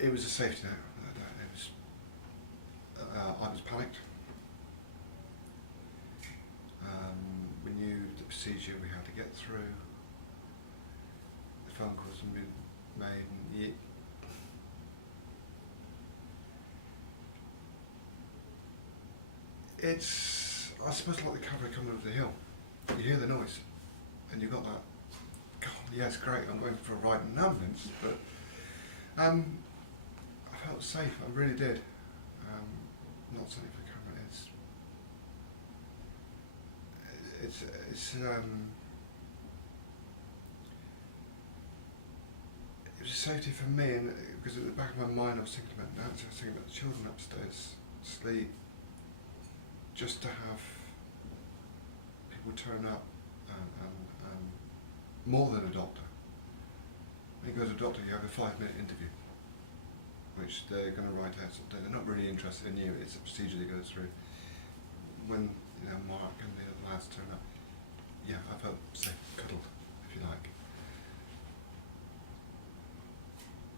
it was a safety net. I was panicked. We knew the procedure we had to get through. The phone calls had been made, and it's, I suppose, like the cavalry coming over the hill. You hear the noise, and you've got that, God, yes, great, I'm going for a ride in an ambulance, but I felt safe, I really did. Not something for the camera, it's it was a safety for me, and because at the back of my mind I was thinking about Nancy, I was thinking about the children upstairs, sleep, just to have people turn up, and more than a doctor. When you go to a doctor, you have a 5-minute interview, which they're going to write out something. They're not really interested in you, it's a procedure they go through. When Mark and the other lads turn up, yeah, I felt safe, cuddled, if you like.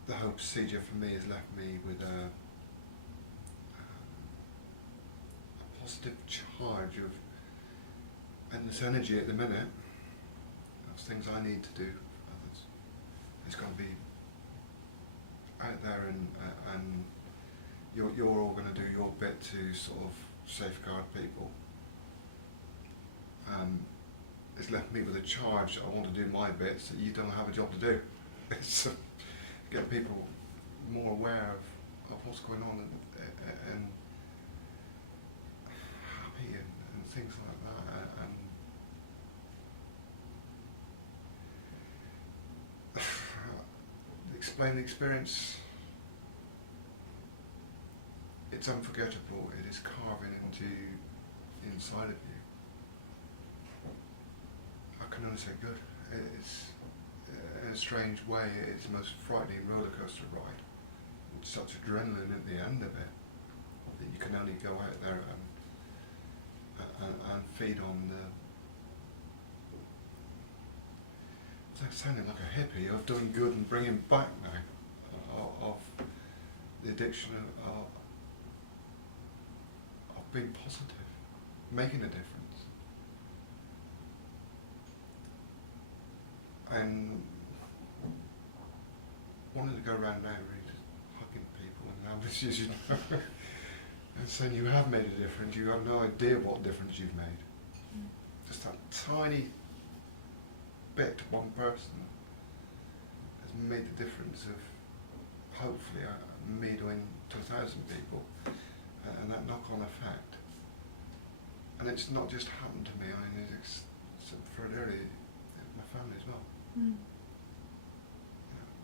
The whole procedure for me has left me with a positive charge of endless energy at the minute. Those things I need to do for others. It's got to be out there, and you're all going to do your bit to sort of safeguard people. It's left me with a charge. I want to do my bit so you don't have a job to do. It's get people more aware of what's going on, and happy, and things like that, and explain the experience. It's unforgettable. It is carving into the inside of you. I can only say good. It's, in a strange way, it's the most frightening roller coaster ride. It's such adrenaline at the end of it that you can only go out there and feed on the, it's like sounding like a hippie, of doing good and bringing back now, of the addiction of being positive, making a difference. And wanted to go around now really just hugging people and ambulances, you know, and saying you have made a difference. You have no idea what difference you've made. Just that tiny bit, one person has made the difference of hopefully me doing to 1,000 people, and that knock-on effect. And it's not just happened to me. I mean, it's for an early, my family as well.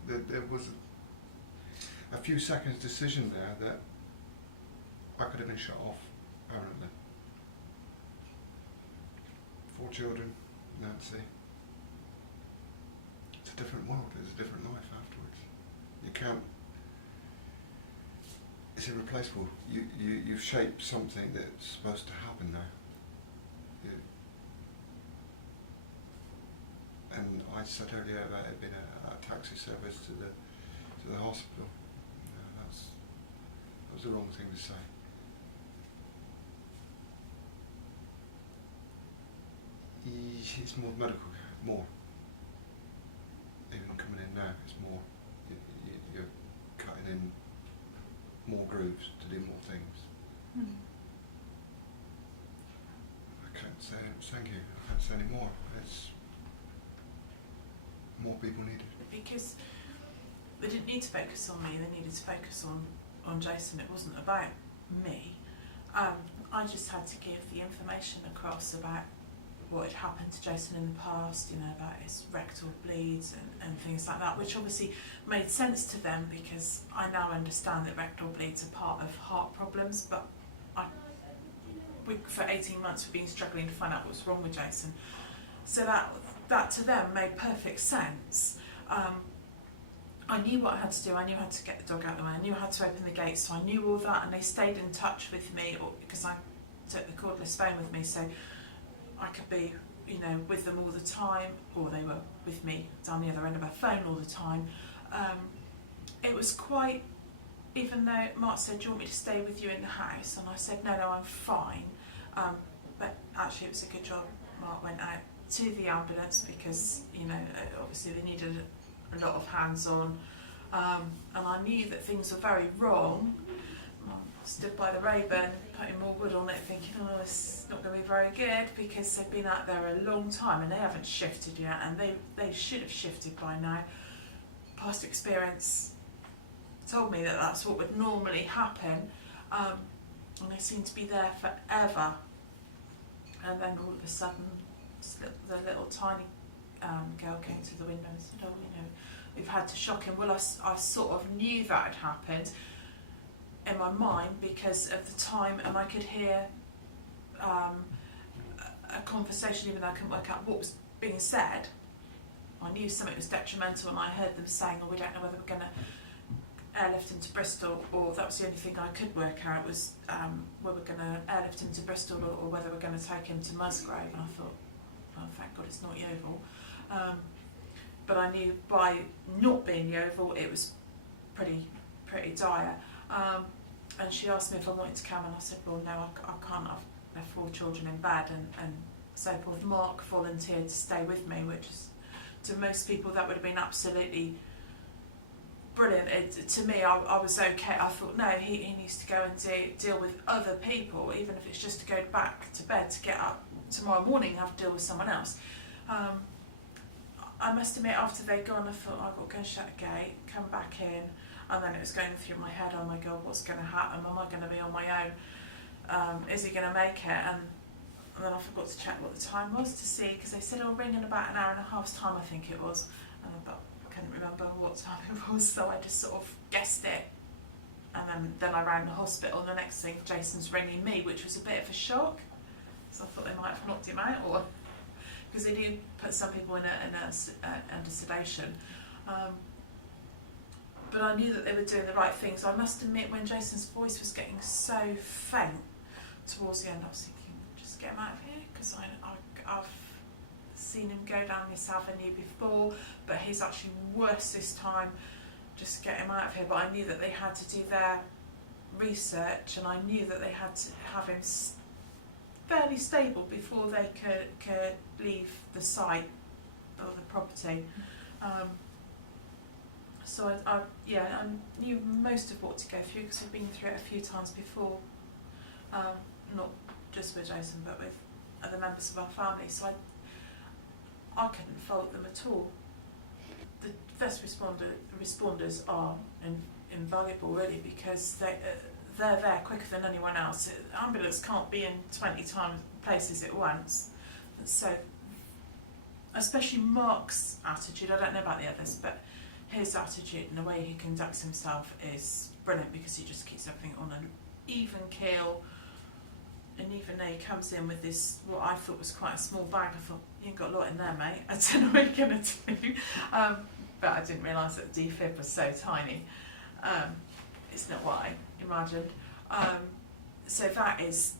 There was a few seconds decision there that I could have been shut off permanently. 4 children, Nancy. It's a different world, it's a different life afterwards. You can't, it's irreplaceable. You've shaped something that's supposed to happen now. And I said earlier about it being a taxi service to the hospital. That was the wrong thing to say. It's more medical care, more. Even coming in now, it's more. You're cutting in more grooves to do more things. I can't say thank you. I can't say any more. It's more people needed. Because they didn't need to focus on me, they needed to focus on Jason. It wasn't about me. I just had to give the information across about what had happened to Jason in the past, you know, about his rectal bleeds and things like that, which obviously made sense to them because I now understand that rectal bleeds are part of heart problems, but for 18 months we've been struggling to find out what's wrong with Jason. So that to them made perfect sense. I knew what I had to do. I knew how to get the dog out of the way. I knew how to open the gate, so I knew all that, and they stayed in touch with me because I took the cordless phone with me, so I could be, you know, with them all the time, or they were with me down the other end of my phone all the time. It was quite even though Mark said, do you want me to stay with you in the house? And I said, no, I'm fine. But actually it was a good job Mark went out to the ambulance because, you know, obviously they needed a lot of hands on. And I knew that things were very wrong. I stood by the Rayburn, putting more wood on it, thinking, oh, this is not going to be very good, because they've been out there a long time and they haven't shifted yet, and they should have shifted by now. Past experience told me that that's what would normally happen, and they seem to be there forever. And then all of a sudden, the little tiny girl came to the window and said, oh, you know, we've had to shock him. Well, I sort of knew that had happened in my mind because of the time, and I could hear a conversation, even though I couldn't work out what was being said. I knew something was detrimental, and I heard them saying, oh, we don't know whether we're going to airlift him to Bristol, or that was the only thing I could work out was whether we're going to airlift him to Bristol or whether we're going to take him to Musgrave. And I thought, oh, thank God it's not Yeovil. But I knew by not being Yeovil, it was pretty dire. And she asked me if I wanted to come, and I said, well, no, I can't. I've left 4 children in bed, and so forth. Mark volunteered to stay with me, which is, to most people, that would have been absolutely brilliant. To me, I was okay. I thought, no, he needs to go and deal with other people, even if it's just to go back to bed, to get up tomorrow morning and have to deal with someone else. I must admit, after they'd gone, I thought, I've got to go and shut a gate, come back in, and then it was going through my head, oh my God, what's going to happen? Am I going to be on my own? Is he going to make it? And then I forgot to check what the time was to see, because they said, oh, ring in about an hour and a half's time, I think it was. And I couldn't remember what time it was, so I just sort of guessed it. And then I rang the hospital, and the next thing, Jason's ringing me, which was a bit of a shock. So I thought they might have knocked him out, or because they do put some people under sedation. But I knew that they were doing the right thing. So I must admit, when Jason's voice was getting so faint towards the end, I was thinking, just get him out of here, because I've seen him go down this avenue before, but he's actually worse this time. Just get him out of here. But I knew that they had to do their research, and I knew that they had to have him fairly stable before they could leave the site or the property. So I knew most of what to go through, because I've been through it a few times before, not just with Jason but with other members of our family. So I couldn't fault them at all. The first responders are invaluable, really, because they're there quicker than anyone else. The ambulance can't be in 20 places at once. So, especially Mark's attitude, I don't know about the others, but his attitude and the way he conducts himself is brilliant, because he just keeps everything on an even keel. And even though he comes in with this, what I thought was quite a small bag, I thought, you ain't got a lot in there, mate. I don't know what you're going to do. But I didn't realise that the defib was so tiny. It's not what I imagined. So that is,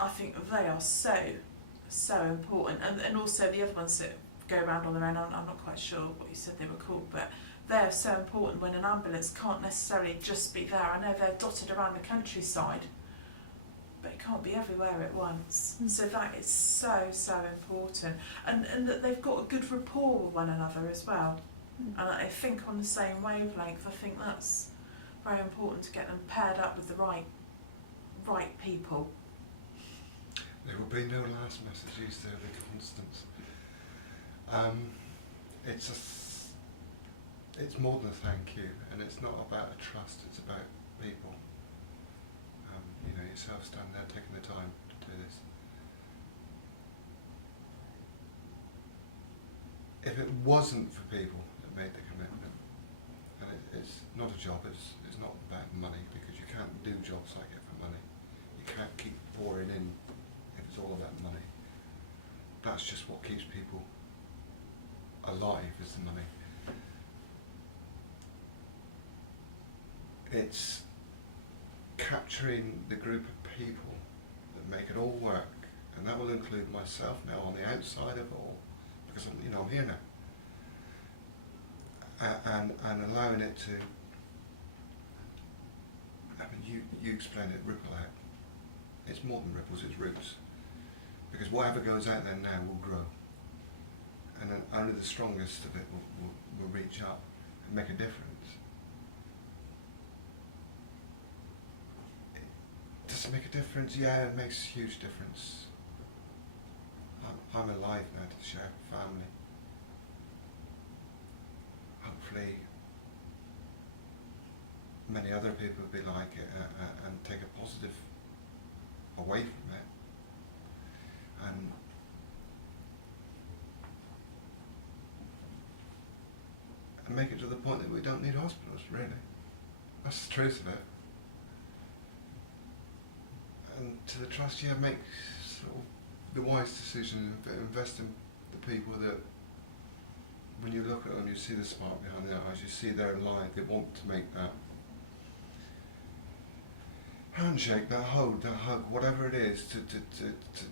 I think they are so important. And also the other ones that go around on their own, I'm not quite sure what you said they were called, but they're so important when an ambulance can't necessarily just be there. I know they're dotted around the countryside, but it can't be everywhere at once. So that is so important. And that they've got a good rapport with one another as well. And I think on the same wavelength. I think that's very important, to get them paired up with the right people. There will be no last messages, there will be Constance. It's more than a thank you, and it's not about a trust, it's about people. You know, yourself stand there taking the time to do this. If it wasn't for people that made the commitment, and it's not a job, it's not about money, because you can't do jobs like it for money. You can't keep pouring in if it's all about money. That's just what keeps people alive, is the money. It's capturing the group of people that make it all work, and that will include myself now on the outside of it all, because I'm here now, and allowing it I mean, you explained it, ripple out. It's more than ripples, it's roots. Because whatever goes out there now will grow. And then only the strongest of it will reach up and make a difference. Does it make a difference? Yeah, it makes a huge difference. I'm alive now to share family. Hopefully many other people will be like it and take a positive away from it. And make it to the point that we don't need hospitals, really. That's the truth of it. And to the trust, yeah, make sort of the wise decision, invest in the people that, when you look at them, you see the spark behind their eyes, you see they're alive, they want to make that handshake, that hug, whatever it is,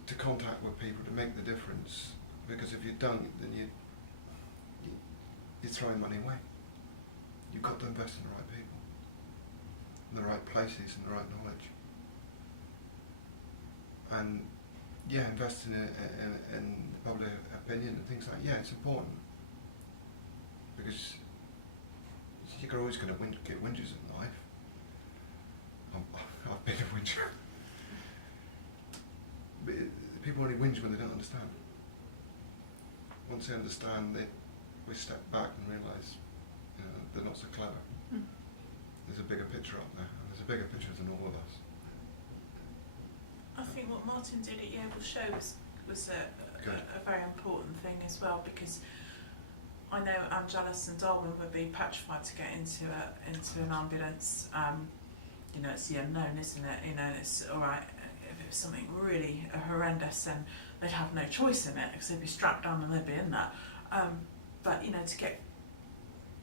to contact with people, to make the difference. Because if you don't, then you're throwing money away. You've got to invest in the right people, in the right places, and the right knowledge. And yeah, invest in public opinion and things like that. Yeah, it's important. Because you're always going to get whinges in life. I've been a whinger. But people only whinge when they don't understand. Once they understand, we step back and realise, you know, they're not so clever. Mm. There's a bigger picture up there, and there's a bigger picture than all of us. I think what Martin did at Yeovil Show was a very important thing as well, because I know Angelus and Darwin would be petrified to get into an ambulance. You know, it's the unknown, isn't it? You know, it's all right if it was something really horrendous, and they'd have no choice in it because they'd be strapped down and they'd be in that. But you know, to get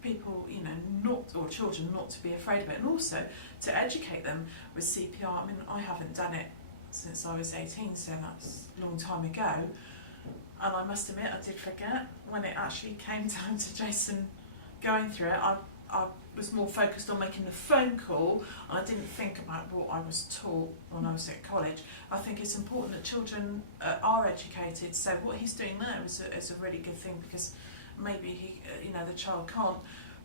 people, you know, or children not to be afraid of it, and also to educate them with CPR. I mean, I haven't done it since I was 18, so that's a long time ago. And I must admit, I did forget when it actually came down to Jason going through it. I was more focused on making the phone call, and I didn't think about what I was taught when I was at college. I think it's important that children are educated. So what he's doing there is a really good thing, because maybe he, you know, the child can't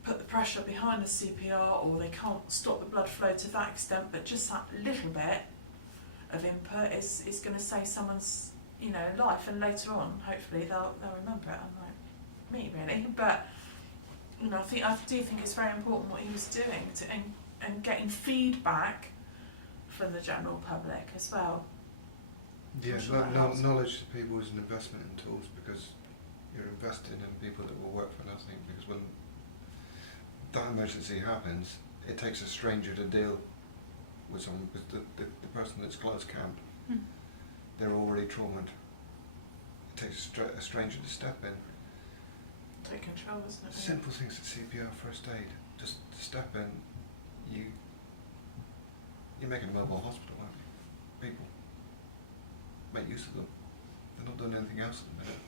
put the pressure behind the CPR, or they can't stop the blood flow to that extent, but just that little bit of input is going to save someone's, you know, life, and later on, hopefully, they'll remember it, unlike me, really. But you know, I do think it's very important what he was doing and getting feedback from the general public as well. Yeah, sure knowledge to people is an investment in tools, because you're investing in people that will work for nothing. Because when that emergency happens, it takes a stranger to deal with someone, because the person that's close can't. Mm. They're already traumatized. It takes a stranger to step in. Take control, isn't it? Simple things at CPR, first aid. Just to step in, you're making a mobile hospital, aren't you? People make use of them. They're not doing anything else at the minute.